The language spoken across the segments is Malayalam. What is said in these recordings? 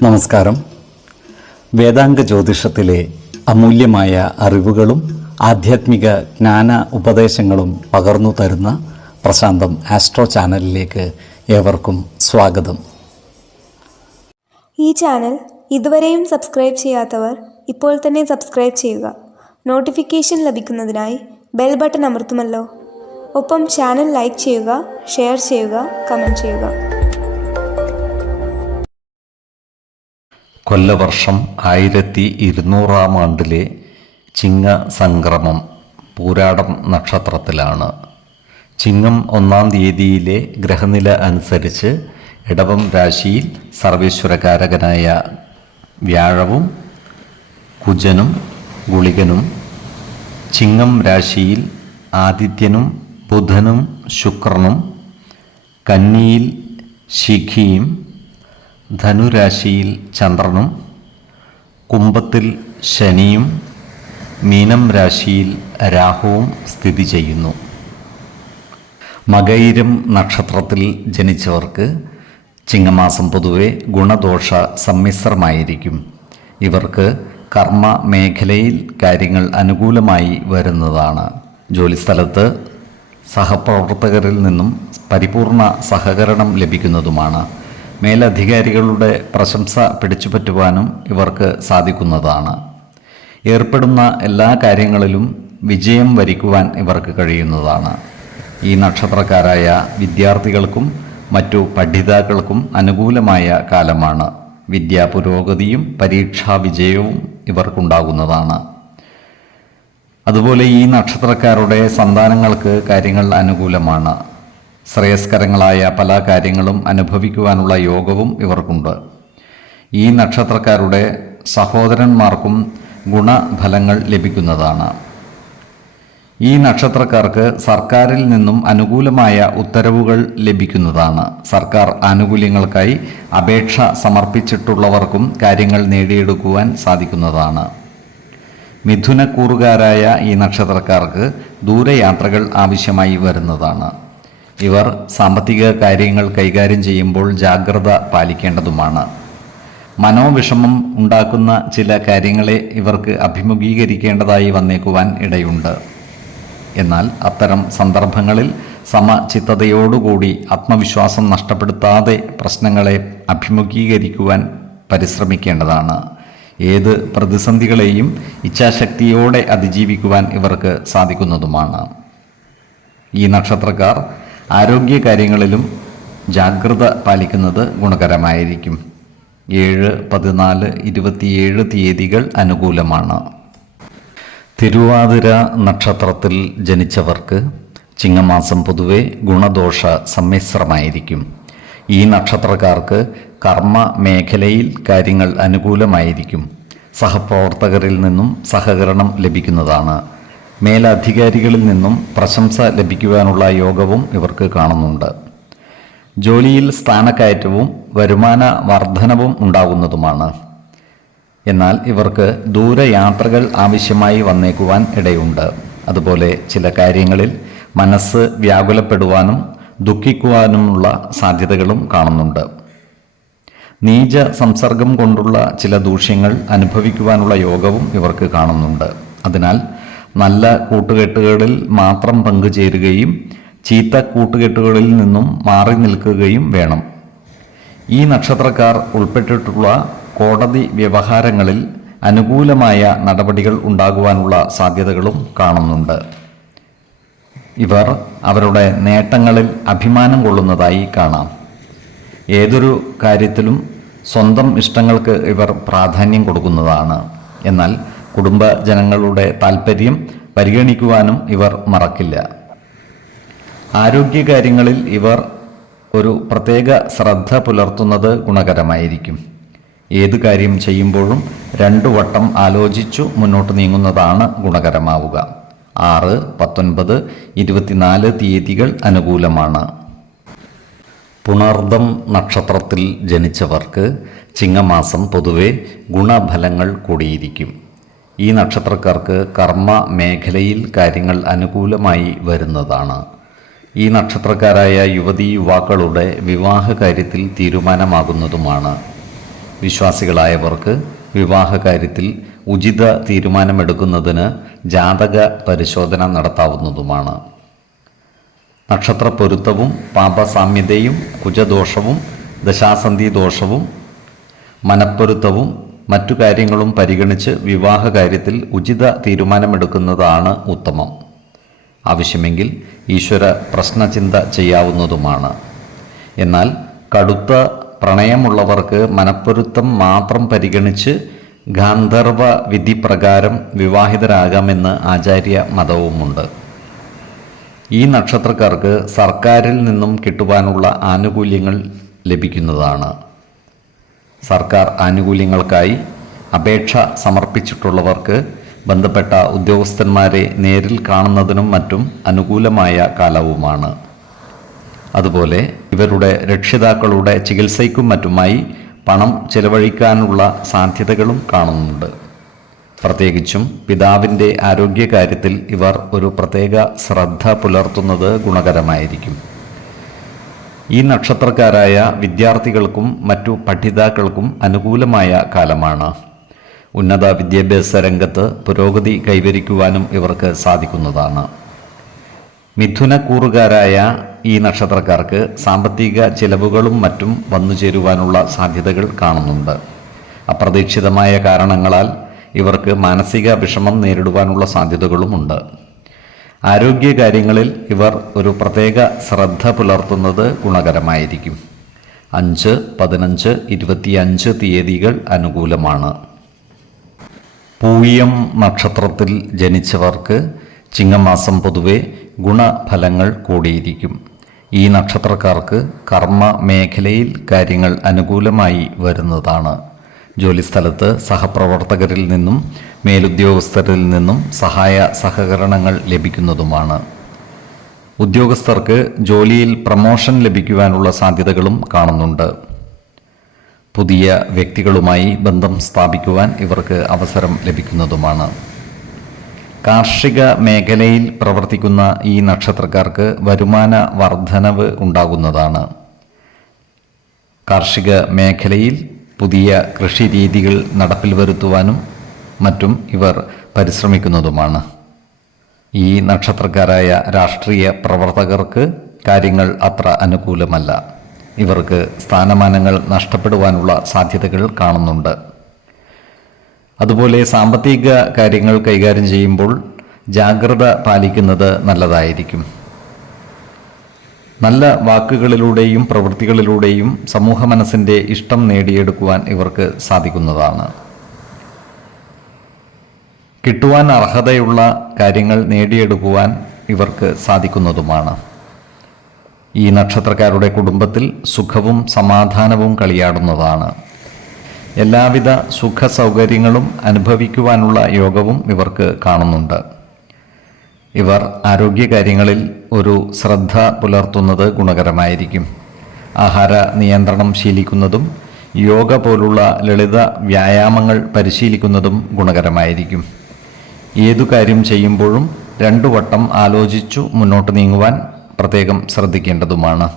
നമസ്കാരം. വേദാംഗ ജ്യോതിഷത്തിലെ അമൂല്യമായ അറിവുകളും ആധ്യാത്മിക ജ്ഞാന ഉപദേശങ്ങളും പകർന്നു തരുന്ന പ്രശാന്തം ആസ്ട്രോ ചാനലിലേക്ക് ഏവർക്കും സ്വാഗതം. ഈ ചാനൽ ഇതുവരെയും സബ്സ്ക്രൈബ് ചെയ്യാത്തവർ ഇപ്പോൾ തന്നെ സബ്സ്ക്രൈബ് ചെയ്യുക. നോട്ടിഫിക്കേഷൻ ലഭിക്കുന്നതിനായി ബെൽ ബട്ടൺ അമർത്തുമല്ലോ. ഒപ്പം ചാനൽ ലൈക്ക് ചെയ്യുക, ഷെയർ ചെയ്യുക, കമൻറ്റ് ചെയ്യുക. കൊല്ലവർഷം 1200 ആണ്ടിലെ ചിങ്ങ സംക്രമം പൂരാടം നക്ഷത്രത്തിലാണ്. ചിങ്ങം 1-ാം തീയതിയിലെ ഗ്രഹനില അനുസരിച്ച് ഇടവം രാശിയിൽ സർവേശ്വരകാരകനായ വ്യാഴവും കുജനും ഗുളികനും, ചിങ്ങം രാശിയിൽ ആദിത്യനും ബുധനും ശുക്രനും, കന്നിയിൽ ശിഖിയും, ധനുരാശിയിൽ ചന്ദ്രനും, കുംഭത്തിൽ ശനിയും, മീനം രാശിയിൽ രാഹുവും സ്ഥിതി ചെയ്യുന്നു. മകയിരം നക്ഷത്രത്തിൽ ജനിച്ചവർക്ക് ചിങ്ങമാസം പൊതുവെ ഗുണദോഷ സമ്മിശ്രമായിരിക്കും. ഇവർക്ക് കർമ്മ മേഖലയിൽ കാര്യങ്ങൾ അനുകൂലമായി വരുന്നതാണ്. ജോലിസ്ഥലത്ത് സഹപ്രവർത്തകരിൽ നിന്നും പരിപൂർണ സഹകരണം ലഭിക്കുന്നതുമാണ്. മേലധികാരികളുടെ പ്രശംസ പിടിച്ചുപറ്റുവാനും ഇവർക്ക് സാധിക്കുന്നതാണ്. ഏർപ്പെടുന്ന എല്ലാ കാര്യങ്ങളിലും വിജയം വരിക്കുവാൻ ഇവർക്ക് കഴിയുന്നതാണ്. ഈ നക്ഷത്രക്കാരായ വിദ്യാർത്ഥികൾക്കും മറ്റു പഠിതാക്കൾക്കും അനുകൂലമായ കാലമാണ്. വിദ്യാ പുരോഗതിയും പരീക്ഷാ വിജയവും ഇവർക്കുണ്ടാകുന്നതാണ്. അതുപോലെ ഈ നക്ഷത്രക്കാരുടെ സന്താനങ്ങൾക്ക് കാര്യങ്ങൾ അനുകൂലമാണ്. ശ്രേയസ്കരങ്ങളായ പല കാര്യങ്ങളും അനുഭവിക്കുവാനുള്ള യോഗവും ഇവർക്കുണ്ട്. ഈ നക്ഷത്രക്കാരുടെ സഹോദരന്മാർക്കും ഗുണഫലങ്ങൾ ലഭിക്കുന്നതാണ്. ഈ നക്ഷത്രക്കാർക്ക് സർക്കാരിൽ നിന്നും അനുകൂലമായ ഉത്തരവുകൾ ലഭിക്കുന്നതാണ്. സർക്കാർ ആനുകൂല്യങ്ങൾക്കായി അപേക്ഷ സമർപ്പിച്ചിട്ടുള്ളവർക്കും കാര്യങ്ങൾ നേടിയെടുക്കുവാൻ സാധിക്കുന്നതാണ്. മിഥുനക്കൂറുകാരായ ഈ നക്ഷത്രക്കാർക്ക് ദൂരയാത്രകൾ ആവശ്യമായി വരുന്നതാണ്. ഇവർ സാമ്പത്തിക കാര്യങ്ങൾ കൈകാര്യം ചെയ്യുമ്പോൾ ജാഗ്രത പാലിക്കേണ്ടതുമാണ്. മനോവിഷമം ഉണ്ടാക്കുന്ന ചില കാര്യങ്ങളെ ഇവർക്ക് അഭിമുഖീകരിക്കേണ്ടതായി വന്നേക്കുവാൻ ഇടയുണ്ട്. എന്നാൽ അത്തരം സന്ദർഭങ്ങളിൽ സമചിത്തതയോടുകൂടി ആത്മവിശ്വാസം നഷ്ടപ്പെടുത്താതെ പ്രശ്നങ്ങളെ അഭിമുഖീകരിക്കുവാൻ പരിശ്രമിക്കേണ്ടതാണ്. ഏത് പ്രതിസന്ധികളെയും ഇച്ഛാശക്തിയോടെ അതിജീവിക്കുവാൻ ഇവർക്ക് സാധിക്കുന്നതുമാണ്. ഈ നക്ഷത്രക്കാർ ആരോഗ്യകാര്യങ്ങളിലും ജാഗ്രത പാലിക്കുന്നത് ഗുണകരമായിരിക്കും. 7, 14, 27 തീയതികൾ അനുകൂലമാണ്. തിരുവാതിര നക്ഷത്രത്തിൽ ജനിച്ചവർക്ക് ചിങ്ങമാസം പൊതുവെ ഗുണദോഷ സമ്മിശ്രമായിരിക്കും. ഈ നക്ഷത്രക്കാർക്ക് കർമ്മ മേഖലയിൽ കാര്യങ്ങൾ അനുകൂലമായിരിക്കും. സഹപ്രവർത്തകരിൽ നിന്നും സഹകരണം ലഭിക്കുന്നതാണ്. മേലധികാരികളിൽ നിന്നും പ്രശംസ ലഭിക്കുവാനുള്ള യോഗവും ഇവർക്ക് കാണുന്നുണ്ട്. ജോലിയിൽ സ്ഥാനക്കയറ്റവും വരുമാന വർധനവും ഉണ്ടാകുന്നതുമാണ്. എന്നാൽ ഇവർക്ക് ദൂരയാത്രകൾ ആവശ്യമായി വന്നേക്കുവാൻ ഇടയുണ്ട്. അതുപോലെ ചില കാര്യങ്ങളിൽ മനസ്സ് വ്യാകുലപ്പെടുവാനും ദുഃഖിക്കുവാനുമുള്ള സാധ്യതകളും കാണുന്നുണ്ട്. നീച സംസർഗം കൊണ്ടുള്ള ചില ദൂഷ്യങ്ങൾ അനുഭവിക്കുവാനുള്ള യോഗവും ഇവർക്ക് കാണുന്നുണ്ട്. അതിനാൽ നല്ല കൂട്ടുകെട്ടുകളിൽ മാത്രം പങ്കുചേരുകയും ചീത്ത കൂട്ടുകെട്ടുകളിൽ നിന്നും മാറി നിൽക്കുകയും വേണം. ഈ നക്ഷത്രക്കാർ ഉൾപ്പെട്ടിട്ടുള്ള കോടതി വ്യവഹാരങ്ങളിൽ അനുകൂലമായ നടപടികൾ ഉണ്ടാകുവാനുള്ള സാധ്യതകളും കാണുന്നുണ്ട്. ഇവർ അവരുടെ നേട്ടങ്ങളിൽ അഭിമാനം കൊള്ളുന്നതായി കാണാം. ഏതൊരു കാര്യത്തിലും സ്വന്തം ഇഷ്ടങ്ങൾക്ക് ഇവർ പ്രാധാന്യം കൊടുക്കുന്നതാണ്. എന്നാൽ കുടുംബജനങ്ങളുടെ താൽപ്പര്യം പരിഗണിക്കുവാനും ഇവർ മറക്കില്ല. ആരോഗ്യകാര്യങ്ങളിൽ ഇവർ ഒരു പ്രത്യേക ശ്രദ്ധ പുലർത്തുന്നത് ഗുണകരമായിരിക്കും. ഏതു കാര്യം ചെയ്യുമ്പോഴും 2 വട്ടം ആലോചിച്ചു മുന്നോട്ട് നീങ്ങുന്നതാണ് ഗുണകരമാവുക. 6, 19, 24 തീയതികൾ അനുകൂലമാണ്. പുണർദം നക്ഷത്രത്തിൽ ജനിച്ചവർക്ക് ചിങ്ങമാസം പൊതുവെ ഗുണഫലങ്ങൾ കൂടിയിരിക്കും. ഈ നക്ഷത്രക്കാർക്ക് കർമ്മ മേഖലയിൽ കാര്യങ്ങൾ അനുകൂലമായി വരുന്നതാണ്. ഈ നക്ഷത്രക്കാരായ യുവതീ യുവാക്കളുടെ വിവാഹ കാര്യത്തിൽ തീരുമാനമാകുന്നതുമാണ്. വിശ്വാസികളായവർക്ക് വിവാഹകാര്യത്തിൽ ഉചിത തീരുമാനമെടുക്കുന്നതിന് ജാതക പരിശോധന നടത്താവുന്നതുമാണ്. നക്ഷത്ര പൊരുത്തവും പാപസാമ്യതയും കുജദോഷവും ദശാസന്ധി ദോഷവും മനപ്പൊരുത്തവും മറ്റു കാര്യങ്ങളും പരിഗണിച്ച് വിവാഹകാര്യത്തിൽ ഉചിത തീരുമാനമെടുക്കുന്നതാണ് ഉത്തമം. ആവശ്യമെങ്കിൽ ഈശ്വര പ്രശ്നചിന്ത ചെയ്യാവുന്നതുമാണ്. എന്നാൽ കടുത്ത പ്രണയമുള്ളവർക്ക് മനപ്പൊരുത്തം മാത്രം പരിഗണിച്ച് ഗാന്ധർവ വിധി പ്രകാരം വിവാഹിതരാകാമെന്ന് ആചാര്യ മതവുമുണ്ട്. ഈ നക്ഷത്രക്കാർക്ക് സർക്കാരിൽ നിന്നും കിട്ടുവാനുള്ള ആനുകൂല്യങ്ങൾ ലഭിക്കുന്നതാണ്. സർക്കാർ ആനുകൂല്യങ്ങൾക്കായി അപേക്ഷ സമർപ്പിച്ചിട്ടുള്ളവർക്ക് ബന്ധപ്പെട്ട ഉദ്യോഗസ്ഥന്മാരെ നേരിൽ കാണുന്നതിനും മറ്റും അനുകൂലമായ കാലവുമാണ്. അതുപോലെ ഇവരുടെ രക്ഷിതാക്കളുടെ ചികിത്സയ്ക്കും മറ്റുമായി പണം ചെലവഴിക്കാനുള്ള സാധ്യതകളും കാണുന്നുണ്ട്. പ്രത്യേകിച്ചും പിതാവിൻ്റെ ആരോഗ്യകാര്യത്തിൽ ഇവർ ഒരു പ്രത്യേക ശ്രദ്ധ പുലർത്തുന്നത് ഗുണകരമായിരിക്കും. ഈ നക്ഷത്രക്കാരായ വിദ്യാർത്ഥികൾക്കും മറ്റു പഠിതാക്കൾക്കും അനുകൂലമായ കാലമാണ്. ഉന്നത വിദ്യാഭ്യാസ രംഗത്ത് പുരോഗതി കൈവരിക്കുവാനും ഇവർക്ക് സാധിക്കുന്നതാണ്. മിഥുനക്കൂറുകാരായ ഈ നക്ഷത്രക്കാർക്ക് സാമ്പത്തിക ചിലവുകളും മറ്റും വന്നുചേരുവാനുള്ള സാധ്യതകൾ കാണുന്നുണ്ട്. അപ്രതീക്ഷിതമായ കാരണങ്ങളാൽ ഇവർക്ക് മാനസിക വിഷമം നേരിടുവാനുള്ള സാധ്യതകളുമുണ്ട്. ആരോഗ്യകാര്യങ്ങളിൽ ഇവർ ഒരു പ്രത്യേക ശ്രദ്ധ പുലർത്തുന്നത് ഗുണകരമായിരിക്കും. 5, 15, 25 തീയതികൾ അനുകൂലമാണ്. പൂയം നക്ഷത്രത്തിൽ ജനിച്ചവർക്ക് ചിങ്ങമാസം പൊതുവെ ഗുണഫലങ്ങൾ കൂടിയിരിക്കും. ഈ നക്ഷത്രക്കാർക്ക് കർമ്മ മേഖലയിൽ കാര്യങ്ങൾ അനുകൂലമായി വരുന്നതാണ്. ജോലിസ്ഥലത്ത് സഹപ്രവർത്തകരിൽ നിന്നും മേലുദ്യോഗസ്ഥരിൽ നിന്നും സഹായ സഹകരണങ്ങൾ ലഭിക്കുന്നതുമാണ്. ഉദ്യോഗസ്ഥർക്ക് ജോലിയിൽ പ്രമോഷൻ ലഭിക്കുവാനുള്ള സാധ്യതകളും കാണുന്നുണ്ട്. പുതിയ വ്യക്തികളുമായി ബന്ധം സ്ഥാപിക്കുവാൻ ഇവർക്ക് അവസരം ലഭിക്കുന്നതുമാണ്. കാർഷിക മേഖലയിൽ പ്രവർത്തിക്കുന്ന ഈ നക്ഷത്രക്കാർക്ക് വരുമാന വർധനവ് ഉണ്ടാകുന്നതാണ്. കാർഷിക മേഖലയിൽ പുതിയ കൃഷി രീതികൾ നടപ്പിൽ വരുത്തുവാനും മറ്റും ഇവർ പരിശ്രമിക്കുന്നതുമാണ്. ഈ നക്ഷത്രക്കാരായ രാഷ്ട്രീയ പ്രവർത്തകർക്ക് കാര്യങ്ങൾ അത്ര അനുകൂലമല്ല. ഇവർക്ക് സ്ഥാനമാനങ്ങൾ നഷ്ടപ്പെടുവാനുള്ള സാധ്യതകൾ കാണുന്നുണ്ട്. അതുപോലെ സാമ്പത്തിക കാര്യങ്ങൾ കൈകാര്യം ചെയ്യുമ്പോൾ ജാഗ്രത പാലിക്കുന്നത് നല്ലതായിരിക്കും. നല്ല വാക്കുകളിലൂടെയും പ്രവൃത്തികളിലൂടെയും സമൂഹ മനസ്സിൻ്റെ ഇഷ്ടം നേടിയെടുക്കുവാൻ ഇവർക്ക് സാധിക്കുന്നതാണ്. കിട്ടുവാൻ അർഹതയുള്ള കാര്യങ്ങൾ നേടിയെടുക്കുവാൻ ഇവർക്ക് സാധിക്കുന്നതുമാണ്. ഈ നക്ഷത്രക്കാരുടെ കുടുംബത്തിൽ സുഖവും സമാധാനവും കളിയാടുന്നതാണ്. എല്ലാവിധ സുഖ സൗകര്യങ്ങളും അനുഭവിക്കുവാനുള്ള യോഗവും ഇവർക്ക് കാണുന്നുണ്ട്. ഇവർ ആരോഗ്യകാര്യങ്ങളിൽ ഒരു ശ്രദ്ധ പുലർത്തുന്നത് ഗുണകരമായിരിക്കും. ആഹാര നിയന്ത്രണം ശീലിക്കുന്നതും യോഗ പോലുള്ള ലളിത വ്യായാമങ്ങൾ പരിശീലിക്കുന്നതും ഗുണകരമായിരിക്കും. ഏതു കാര്യം ചെയ്യുമ്പോഴും 2 വട്ടം ആലോചിച്ചു മുന്നോട്ട് നീങ്ങുവാൻ പ്രത്യേകം ശ്രദ്ധിക്കേണ്ടതുമാണ്.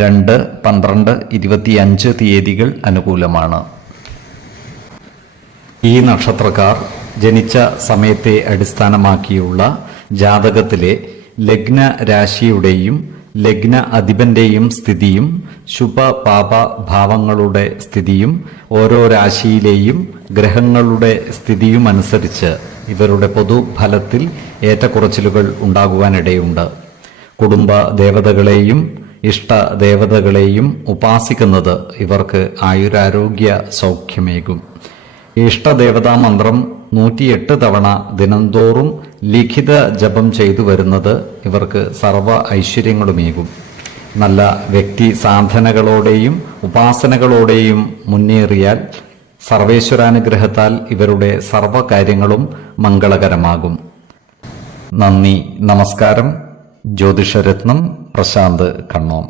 2, 12, 25 തീയതികൾ അനുകൂലമാണ്. ഈ നക്ഷത്രക്കാർ ജനിച്ച സമയത്തെ അടിസ്ഥാനമാക്കിയുള്ള ജാതകത്തിലെ ലഗ്ന രാശിയുടെയും ലഗ്ന അധിപന്റെയും സ്ഥിതിയും ശുഭ പാപ ഭാവങ്ങളുടെ സ്ഥിതിയും ഓരോ രാശിയിലെയും ഗ്രഹങ്ങളുടെ സ്ഥിതിയും അനുസരിച്ച് ഇവരുടെ പൊതുഫലത്തിൽ ഏറ്റക്കുറച്ചിലുകൾ ഉണ്ടാകുവാനിടയുണ്ട്. കുടുംബ ദേവതകളെയും ഇഷ്ട ദേവതകളെയും ഉപാസിക്കുന്നത് ഇവർക്ക് ആയുരാരോഗ്യ സൗഖ്യമേകും. ഇഷ്ടദേവതാ മന്ത്രം 108 തവണ ദിനംതോറും ലിഖിത ജപം ചെയ്തു വരുന്നത് ഇവർക്ക് സർവ ഐശ്വര്യങ്ങളുമേകും. നല്ല വ്യക്തി സാധനകളോടെയും ഉപാസനകളോടെയും മുന്നേറിയാൽ സർവേശ്വരാനുഗ്രഹത്താൽ ഇവരുടെ സർവകാര്യങ്ങളും മംഗളകരമാകും. നന്ദി, നമസ്കാരം. ജ്യോതിഷരത്നം പ്രശാന്ത് കണ്ണോം.